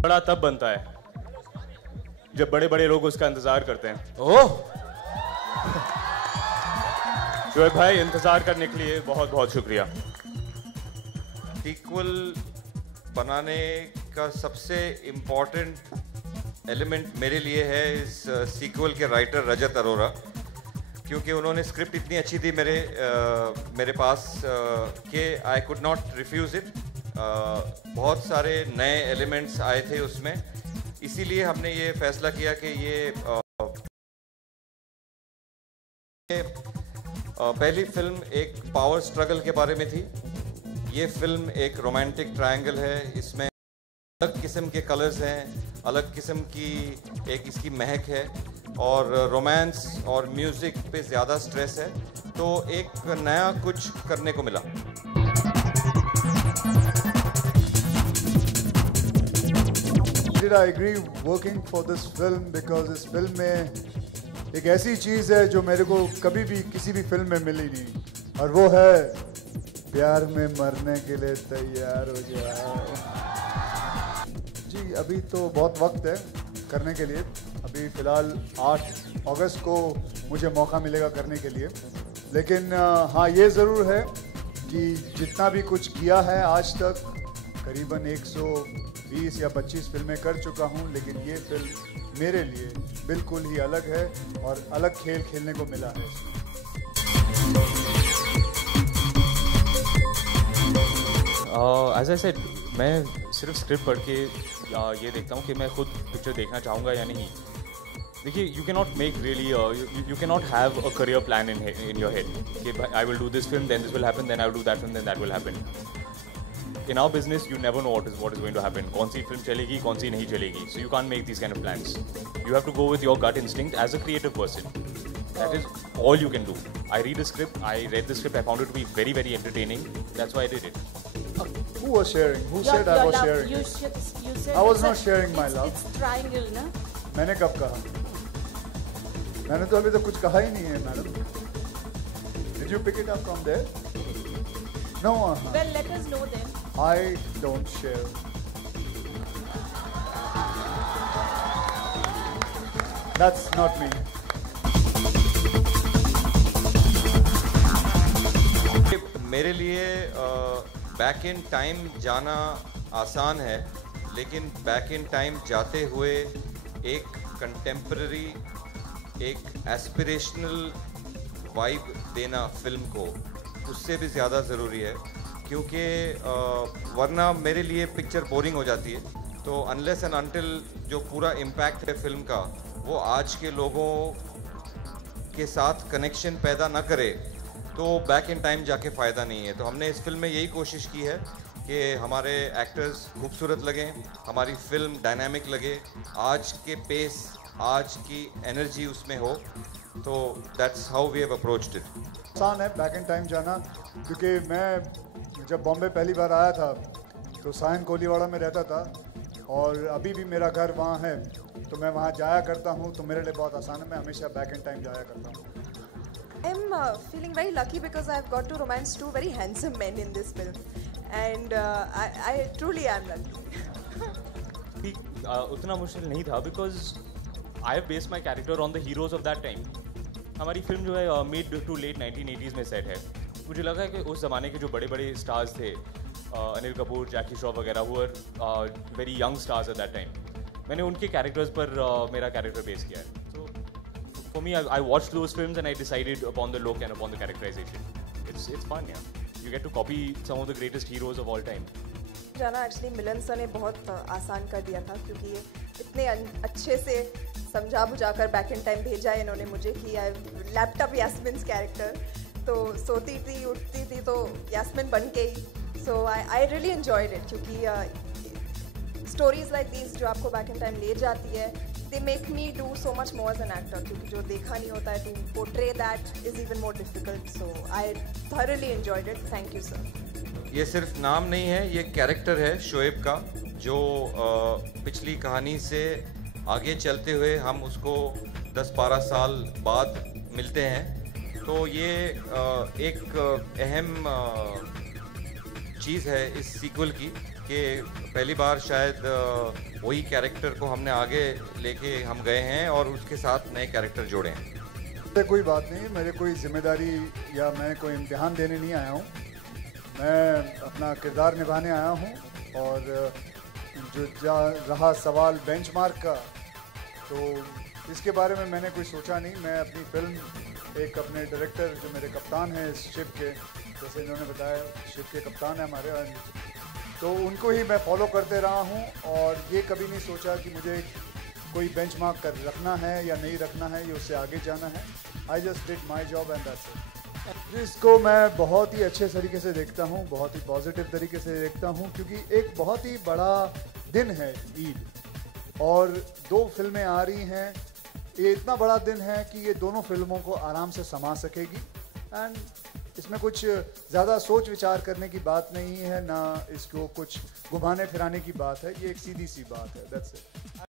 बड़ा तब बनता है जब बड़े बड़े लोग उसका इंतजार करते हैं। ओह शोएब भाई, इंतजार करने के लिए बहुत बहुत शुक्रिया। सीक्वल बनाने का सबसे इम्पॉर्टेंट एलिमेंट मेरे लिए है इस सीक्वल के राइटर रजत अरोरा, क्योंकि उन्होंने स्क्रिप्ट इतनी अच्छी थी मेरे पास कि I could not refuse it. बहुत सारे नए एलिमेंट्स आए थे उसमें, इसीलिए हमने ये फैसला किया कि ये पहली फिल्म एक पावर स्ट्रगल के बारे में थी। ये फिल्म एक रोमांटिक ट्रायंगल है। इसमें अलग किस्म के कलर्स हैं, अलग किस्म की एक इसकी महक है, और रोमांस और म्यूज़िक पे ज़्यादा स्ट्रेस है, तो एक नया कुछ करने को मिला। Did I agree working for this film because इस फिल्म में एक ऐसी चीज़ है जो मेरे को कभी भी किसी भी फिल्म में मिली नहीं, और वो है प्यार में मरने के लिए तैयार हो जाओ। जी अभी तो बहुत वक्त है करने के लिए। अभी फ़िलहाल 8 अगस्त को मुझे मौका मिलेगा करने के लिए, लेकिन हाँ ये ज़रूर है कि जितना भी कुछ किया है आज तक, करीबन 120 या 25 फिल्में कर चुका हूं, लेकिन ये फिल्म मेरे लिए बिल्कुल ही अलग है और अलग खेल खेलने को मिला है। एज आई सेड, मैं सिर्फ स्क्रिप्ट पढ़ के ये देखता हूँ कि मैं खुद पिक्चर देखना चाहूँगा या नहीं। देखिए, you can not make really you can not have a career plan in your head कि I will do this film, then this will happen, then I will do that film, then that will happen. In our business, you never know what is going to happen. कौन सी film चलेगी, कौन सी नहीं चलेगी. So you can't make these kind of plans. You have to go with your gut instinct as a creative person. That is all you can do. I read a script. I read the script. I found it to be very, very entertaining. That's why I did it. Who was sharing? Who said I was sharing? You said I was not sharing my love. It's triangle, ना? मैंने कब कहा? मैंने तो अभी तक कुछ कहा ही नहीं है, madam. Did you pick it up from there? No. Well, let us know then. I don't share. That's not me. मेरे लिए बैक इन टाइम जाना आसान है, लेकिन बैक इन टाइम जाते हुए एक कंटेम्पररी, एक एस्पिरेशनल वाइब देना फिल्म को, उससे भी ज़्यादा ज़रूरी है, क्योंकि वरना मेरे लिए पिक्चर बोरिंग हो जाती है। तो अनलेस एंड अनटिल जो पूरा इम्पैक्ट है फिल्म का वो आज के लोगों के साथ कनेक्शन पैदा ना करे, तो बैक इन टाइम जाके फ़ायदा नहीं है। तो हमने इस फिल्म में यही कोशिश की है कि हमारे एक्टर्स खूबसूरत लगें, हमारी फिल्म डायनामिक लगे, आज के पेस, आज की एनर्जी उसमें हो। तो that's how we have approached it. आसान है बैक इन टाइम जाना, क्योंकि मैं जब बॉम्बे पहली बार आया था तो सायन कोलीवाड़ा में रहता था, और अभी भी मेरा घर वहाँ है, तो मैं वहाँ जाया करता हूँ, तो मेरे लिए बहुत आसान है। मैं हमेशा बैक इन टाइम जाया करता हूँ। I'm feeling very lucky because I've got to romance 2 very handsome men in this film, and I truly am lucky. उतना मुश्किल नहीं था, because I have based my character on the heroes of that time. हमारी film जो है mid to late 1980s में set है। मुझे लगा कि उस ज़माने के जो बड़े बड़े स्टार्स थे, अनिल कपूर, जैकी श्रॉफ वगैरह, वो very young stars at that time, मैंने उनके कैरेक्टर्स पर मेरा कैरेक्टर बेस किया है। So for me, I watched those films and I decided upon the look and upon the characterization. It's fun, yeah. You get to copy some of the greatest heroes of all time. जाना actually मिलन sir ने बहुत आसान कर दिया था, क्योंकि ये इतने अच्छे से समझा बुझाकर बैक इन टाइम भेजा है इन्होंने मुझे कि आई लैपटॉप यास्मिन्स कैरेक्टर, तो सोती थी उठती थी तो यास्मिन बन के ही। So I really enjoyed it, क्योंकि स्टोरीज लाइक दीज जो आपको बैक इन टाइम ले जाती है, they make me do so much more as an actor, क्योंकि जो देखा नहीं होता है to portray that is even more difficult. So I thoroughly enjoyed it. Thank you sir. ये सिर्फ नाम नहीं है, ये कैरेक्टर है शोएब का, जो पिछली कहानी से आगे चलते हुए हम उसको 10-12 साल बाद मिलते हैं। तो ये एक अहम चीज़ है इस सीक्वल की कि पहली बार शायद वही कैरेक्टर को हमने आगे लेके हम गए हैं और उसके साथ नए कैरेक्टर जोड़े हैं। कोई बात नहीं, मेरे कोई जिम्मेदारी या मैं कोई इम्तिहान देने नहीं आया हूँ। मैं अपना किरदार निभाने आया हूँ। और जो रहा सवाल बेंचमार्क का, तो इसके बारे में मैंने कोई सोचा नहीं। मैं अपनी फिल्म एक अपने डायरेक्टर जो मेरे कप्तान हैं इस शिप के, जैसे इन्होंने बताया शिप के कप्तान हैं हमारे, तो उनको ही मैं फॉलो करते रहा हूँ। और ये कभी नहीं सोचा कि मुझे कोई बेंचमार्क कर रखना है या नहीं रखना है, ये उससे आगे जाना है। I just did my job and that's it. इसको मैं बहुत ही अच्छे तरीके से देखता हूँ, बहुत ही पॉजिटिव तरीके से देखता हूँ, क्योंकि एक बहुत ही बड़ा दिन है ईद, और 2 फिल्में आ रही हैं। ये इतना बड़ा दिन है कि ये दोनों फिल्मों को आराम से समा सकेगी। एंड इसमें कुछ ज़्यादा सोच विचार करने की बात नहीं है, ना इसको कुछ घुमाने फिराने की बात है। ये एक सीधी सी बात है, दैट्स इट।